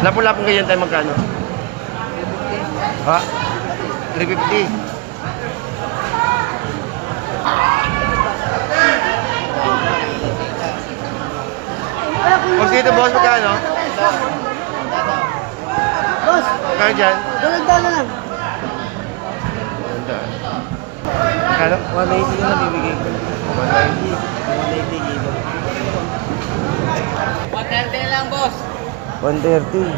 Lapo-lapong ganyan tayo magkano? Ha? 350. Pag dito boss, magkano? Boss, Magkano dyan? dalagdagan na lang. Magkano? 180 na lang bibigay ko. 190. 180 kilo. 130 lang, boss. 130.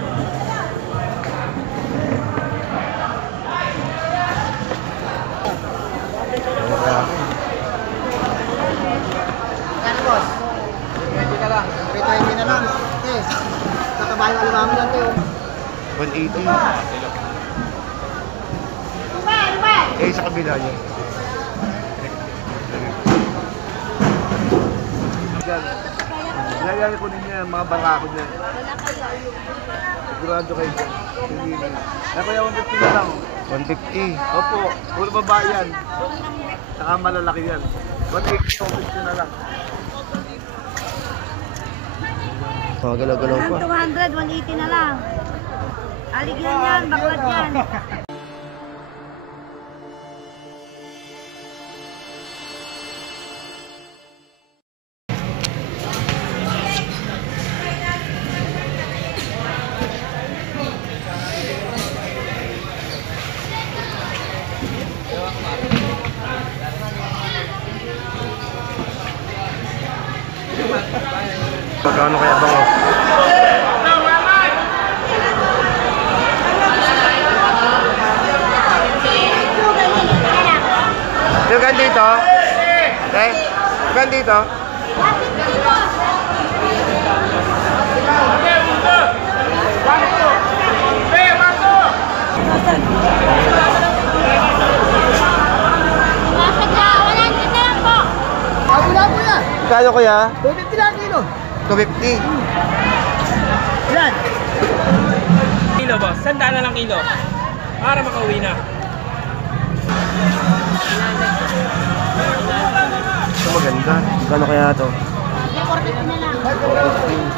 Ano, boss? 320 na lang. 320 na lang. Okay. Katabayo ka namin lang kayo. 180. Eh, sa kabila niya. Nagayari ko din yan, mga barako niya. Sigurado kayo dyan. Hindi na. Kaya kuya, 150 na lang. 150. Opo, puro babae yan. Saka malalaki yan. 180, 150 na lang. Oh, galaw-galaw pa. 200, 180 na lang. Aligyan yan, baklat yan. Magkano kaya bango? Magkano dito? Okay? Magkano dito? Wala po yan. Magkano kuya? 250 lang kilo. 250. Ilan? Kilo boss, 100 na lang kilo. Para makauwi na. Ito maganda. Magkano kaya ito? 450 na lang. 450.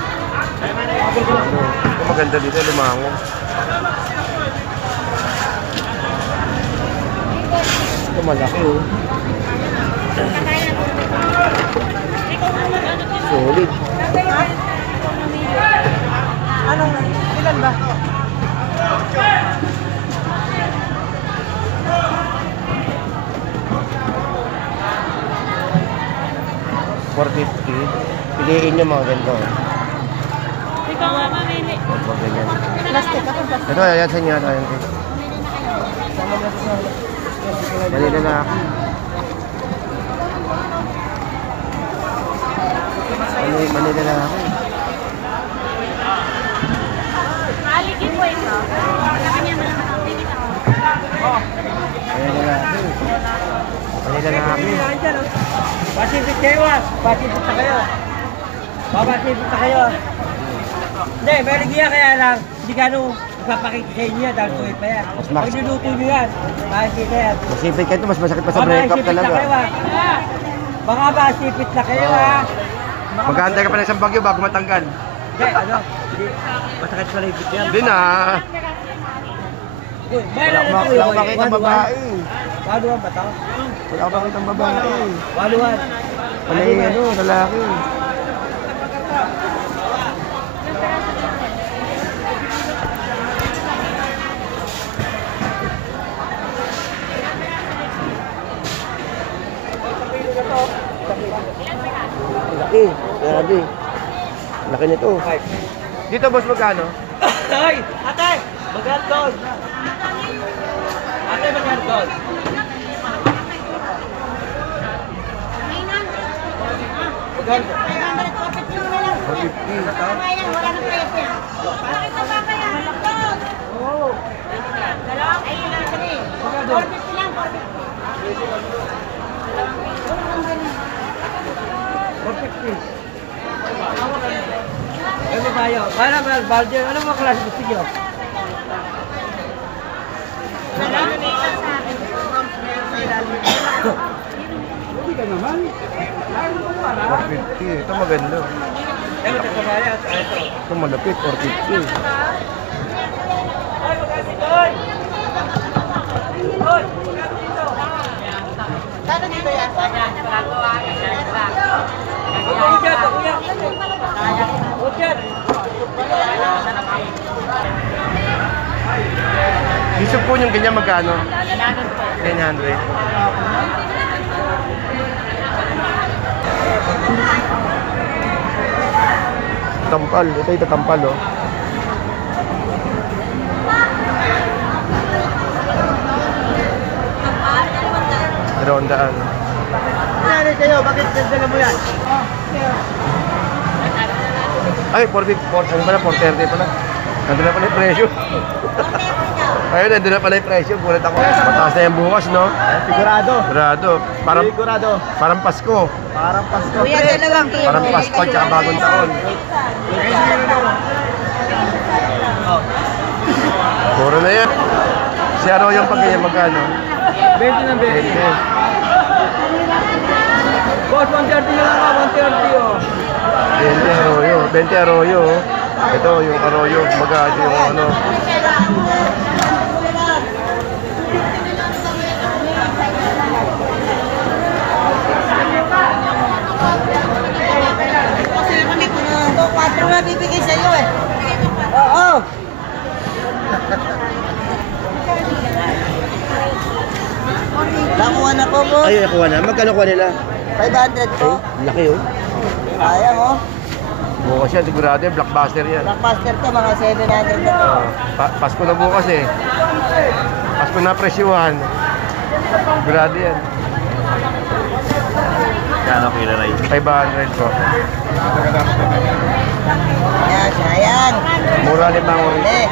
Ito maganda dito, lumango. Ito malaki oh. Solid. Anong, ilan ba? $450. Piliin nyo mga ganito. Ikaw nga mamili. Pag ganyan. Plastic, ako plastic. Ito, ayan sa inyo. Ayan. Manila na ako. Manila na ako. Aligin po ito. Nakanya mo naman ako. Tingin ako. Manila na ako. Manila na ako. Pacific kayo ah. Pacific na kayo. Pacific na kayo. Hindi, may regiya kaya lang. Hindi ka nung ipapakita sa inyo dahil tuwi pa yan. Mas max. Pag niluto nyo yan, makikita yan. Masipit ka ito, mas masakit pa sa breakup Sipit na talaga. kayo ah. Baka ba sipit na kayo ah. Mag-aantay ka pa ng isang bagyo bago matanggal. Hindi, ano? Hindi. Masakit sa lipit yan. Hindi na. Uy, bayaran na Wala ko makita ang babae. Waluan ba ito? Wala ko makita ang babae. Waluan. Wala yung ano, lalaki. Laki, grabe. Laki nito. Dito boss magkano? Ay! Ate! Magkano doon? Ate, magkano doon? Magkano? 450. Wala nang presyo yan. Bakit mababa yan? Malakot. Oo. Dalawa? Ay, ilan sa rin. 450 lang, 450. Ano tayo? Para ba, Balde? Ano mga klase gusto nyo? Hindi ka naman. 450. Ito maganda. Ito, ito, ito. Ito malapit, 450. oy! Oy! Saan dito yan? Udyat, udyat. Udyat. Isip po yung ganyan magkano? 900. Tampal. Ito yung tampal, oh. Rondaan. Nangyari kayo, bakit nagdala mo yan? Ay, 40, ano pala, 430 pala. Nandun na pala yung presyo. Ayun, nandun na pala yung presyo. Gulat ako. Mataas na yung bukas, no? Sigurado. Sigurado. Parang, Sigurado. parang Pasko. Parang Pasko. Kuya, dalawang kilo. Parang Pasko at saka bagong taon. Puro na yan. Si Aro yung pagkaya magkano? 20 ng 20. 20. Boss, 130 na lang ako, 130 oh. 20 Arroyo. 20 Arroyo. Oh. Ito yung Arroyo. Magkano yung ano. Kasi kami ko na ito, 4 na bibigay sa iyo eh. Oo. Nakuha na po, boss. Ay, nakuha na. Magkano kuha nila? 500 po. Laki, oh. Sayang, oh. Bukas yan. Sigurado yan. Blockbuster yan. Blockbuster to, mga 700 na to. Pasko na bukas eh. Pasko na presyuhan. Sigurado yan. Kano kilo na yun? 500 po. Ayan, sayang. Mura limang. Uli.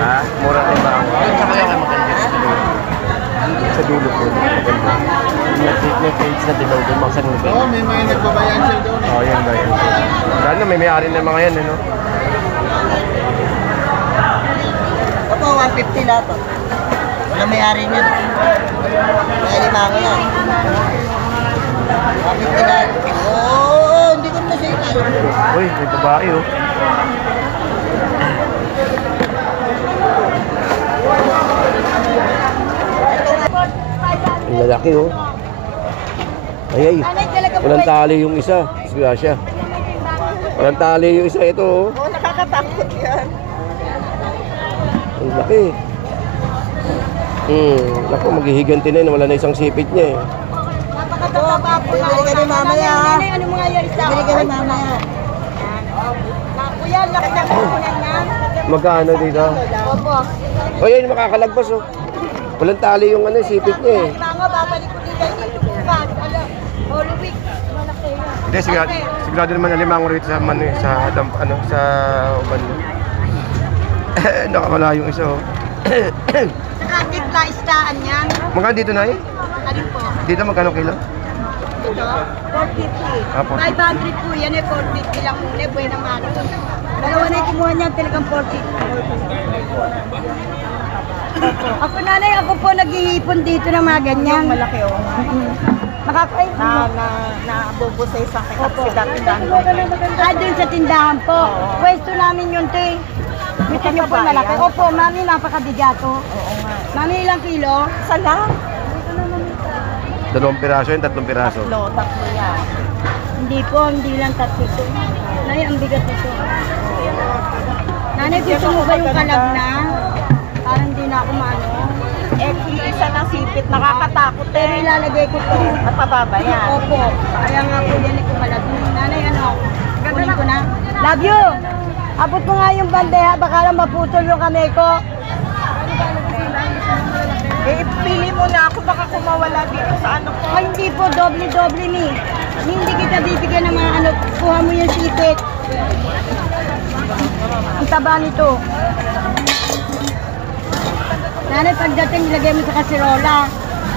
Ha? Mura limang. Sa kaya kayo maganda. Sa dulo po. Maganda. Yung page na dilaw doon. Maksan mo ba? May mga nagbabayan siya doon. Oo, yan ba yan. Sana may-ari na mga yan, ano? Opo, 150 lahat, oh. Wala may-ari niya. Kaya limango yan. 150 lahat. Oo, hindi ko na siya ikalo. Uy, may babae, oh. Ang lalaki, oh. Ay, ay. Walang tali yung isa. Disgrasya. Walang tali yung isa. Ito, oh. Oo, nakakatakot yan. Ang laki. Naku, maghihiganti na yun. Wala na isang sipit niya, eh. Napakataba po. Bibili kami mamaya. Ano mga yan isa? Bibili kami mamaya. Kuya, laki na kukunan yan. Magkano dito? Opo. O, yan, makakalagpas, oh. Walang tali yung ano, sipit niya, eh. Limango, babalik ko dito dito bukas. Holy Week. Malaki yan. Hindi, sigurado naman na limango rito sa, sa uban. Nakakala yung isa, oh. Nakakit na istaan yan. Magkano dito na, eh? Alin po? Dito magkano kilo? Ito, 450. Ah, 450. 500 po yan eh, 450 lang muna. Buena mano. Dalawa na yung kumuha niyan, talagang 450. Ako nanay, ako po naghihipon dito ng mga ganyan. Yung malaki o. Makakain nabubusay sa tindahan. Ah, dun sa tindahan po. Pwesto namin yun, te. Gusto niyo po malaki? Opo, mami, napakabigato. Oo nga. Mami, ilang kilo? Isa lang. 2 piraso yun, 3 piraso. Tatlo yan. Hindi po, hindi lang tatlo ito. Nay, ang bigat nito. Nanay, gusto mo ba yung kalag na? Parang hindi na ako maano. Eh, isa ng sipit, nakakatakot eh. Pero ilalagay ko to. Napababa yan. Opo. Kaya nga po yan kung kalag. Nanay, ano? Kunin ko na. Love you! Abot mo nga yung bandeha, baka lang maputol yung kamay ko. Eh, pili mo na ako, baka kumawala dito sa ano ko. Ay, hindi po, doble-doble ni. Hindi kita bibigyan ng mga ano, kuha mo yung sipit. Ang taba nito. Nanay, pagdating, ilagay mo sa kaserola.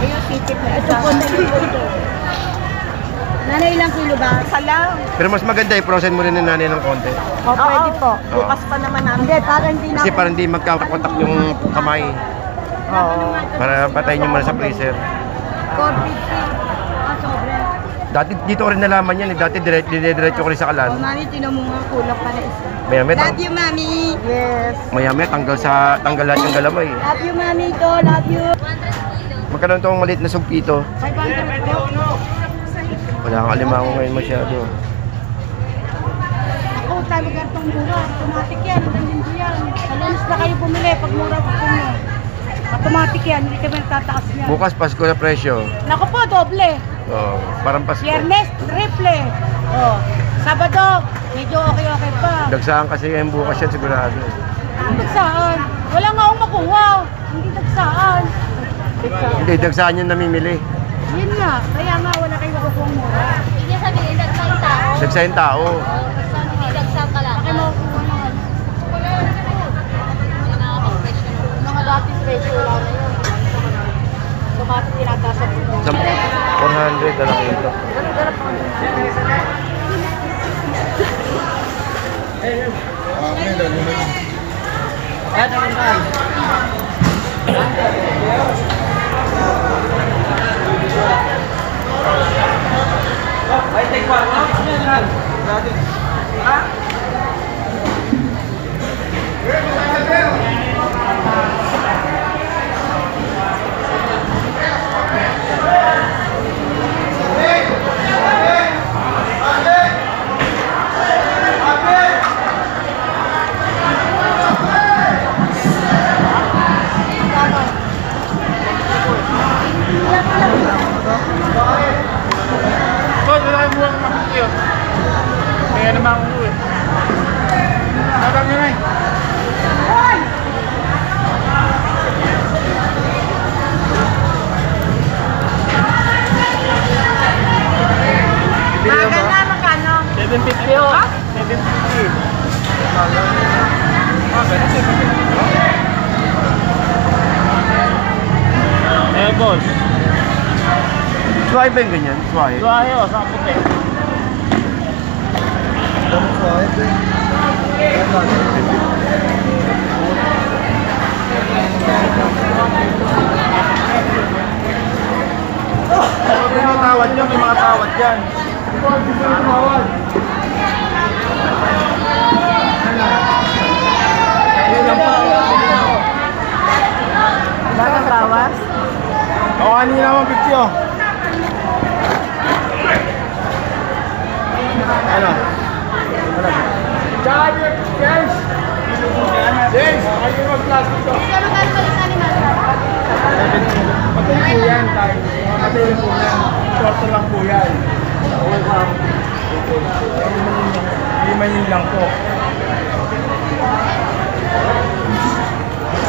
Eh, yung sipit na ito po, ito. Nanay, ilang kilo ba? Salam. Pero mas maganda, i-process mo rin ng nanay ng konti. O, pwede po. Bukas pa naman namin. Hindi, para hindi na. Kasi para hindi magkakontak yung kamay. Oo. Para patayin nyo muna sa freezer. 450. Ah, sobre. Dati dito ko rin nalaman yan. Dati diretso ko rin sa Oh, kalan. mami, tinan mo nga, kulang pa na isa. Maya, Love you, mami. Yes. Maya-maya tanggal lahat yung galamay. Love you, mami to. Love you. Magkano itong maliit na sugpito? 500 po. Wala kang alimango ngayon masyado. Ako, tayo magkartong mura. Automatic yan. Ang lindo yan. Sa Lunes na kayo bumili. Pag mura po nyo. Automatic yan. Hindi kami nagtataas yan. Bukas, Pasko na presyo. Naku po, doble. Oh, parang Pasko. Biyernes, triple. Oh. Sabado, medyo okay pa. Dagsaan kasi ngayon bukas yan sigurado. Dagsaan. Wala nga akong makuha. Hindi dagsaan. Hindi, dagsaan yung namimili. Yun nga. Kaya nga wala kayo makukuha mura. Hindi niya sabihin, dagsang tao. Dagsaan tao. Hindi dagsang ka lang. Bakit makukuha naman? Mga dati presyo wala na yun. Automatic tinataas ang puno. 400 na lang ito. Boss, wala kayong buwang makikyo. Kaya naman ako uwi. Tatang nyo na eh. Maganda magkano? 750 oh. 750. Eh, boss. Suwahe ba yung ganyan? Suwahe? Suwahe oh, sa puti. May mga tawad dyan, may mga tawad dyan. Bakit bawas? O, kanina naman 50 oh. Ano? James! James! James! Ayaw mag-plastic to. Patuloy po yan tayo. Patuloy po yan. Short lang po yan. Limanin lang po.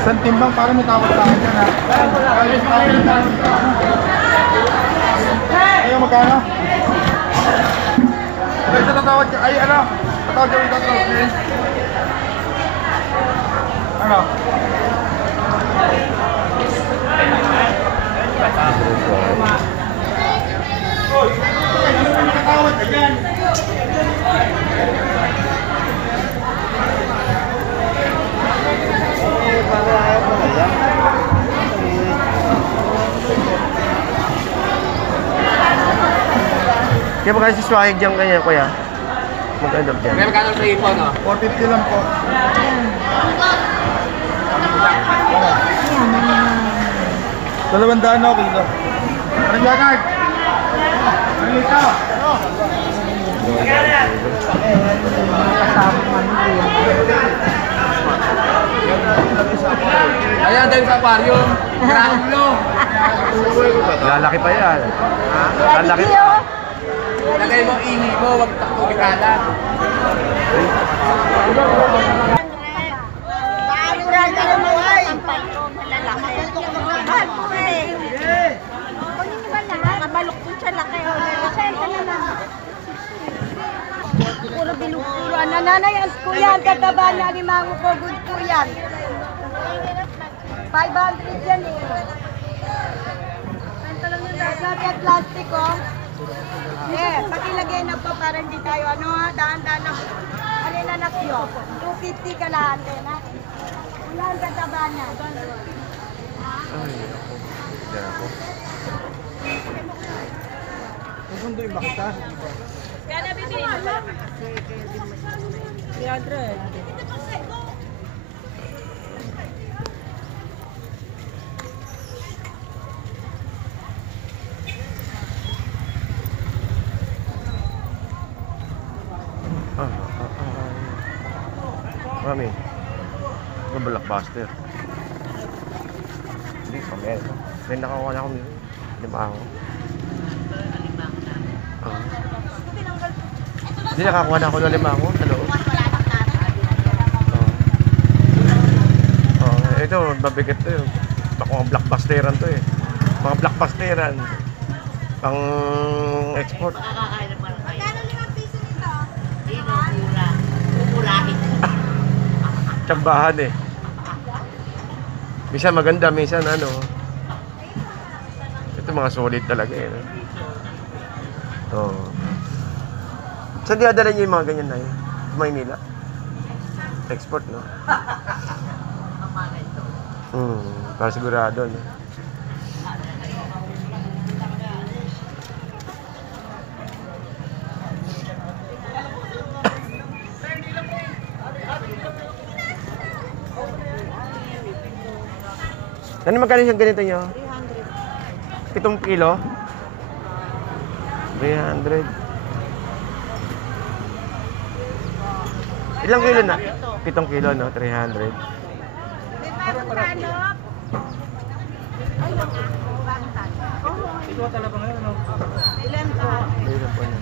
Isang timbang para may tawag tayo dyan ha. Ayaw magkano? Ay, sa tatawad ka. Ay, ano? Tatawad ka rin tatawad. Ano? Oy, ano nakatawad ka dyan? Kaya ba kasi suwahe dyan kanya, kuya? Mag-end up dyan. Kaya magkano sa ipon, no? 450 lang po. $200 na kilo. Anong gagawin? Anong ito? Ayan dahil sa aquarium. Granulo. Lalaki pa yan. Lalaki Kiki, pa. oh. Lagay mo ihi mo, wag tubig kalat. Murag ka naman ay. Malalaki. Mahal po eh. Kunin niyo ba lahat? Kabalok po siya laki. Pasensya naman. Puro bilog-puro. Nananay ang kuya. Ang tataba na limango po. Good po yan. 500 yan eh. Sabi at plastic oh. Pakilagay na po para hindi tayo daan-daan na. Ano na nakyo? 250 ka lahat eh. Wala ang tataba na. Ay, ako. Diyan ako. Gusto yung makita. Kaya na, bibi. 300. eh. Ito blockbuster. Hindi, pamesa. May nakakuha na ako nito. Lima ako. Hindi, nakakuha na ako ng lima ako sa loob. Ito, mabigat to yun. Baka mga blockbusteran to eh. Mga blockbusteran. Pang export. Magkano 5 piso nito? Tsambahan eh. Minsan maganda, minsan ano. Ito mga solid talaga eh. Oh. Saan dinadala niyo yung mga ganyan na yun? Maynila? Export, no? Para sigurado, no? Ano magkano yung ganito nyo? 7 kilo? 300. Ilang kilo na? 7 kilo, no? 300. May bagong tanop. Ay, bagong tanop. Ito talaga ngayon, ano? Ilan po? Ayun po na.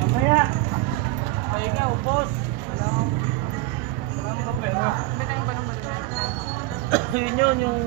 Mamaya! Ay, ikaw, boss! Wala akong kapera. Yun yun, yung